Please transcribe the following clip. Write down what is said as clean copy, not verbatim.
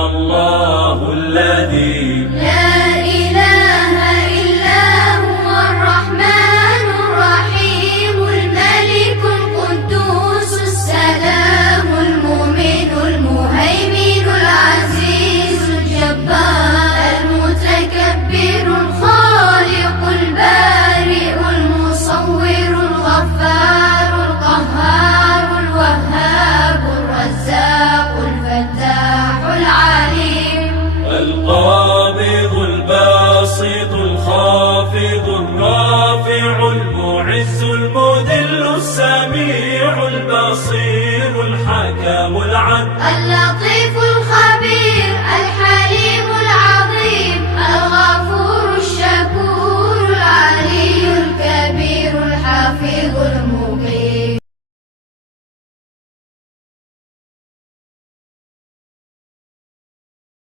هو الله الذي لا إله إلا هو الرحمن الرحيم الملك القدوس السلام المؤمن المهيمن العزيز الجبار المتكبر الخالق البارئ المصور الغفار القهار الوهاب الرزاق الفتاح العليم القابض الباسط الخافض الرافع المعز المذل السميع البصير الحكم العدل اللطيف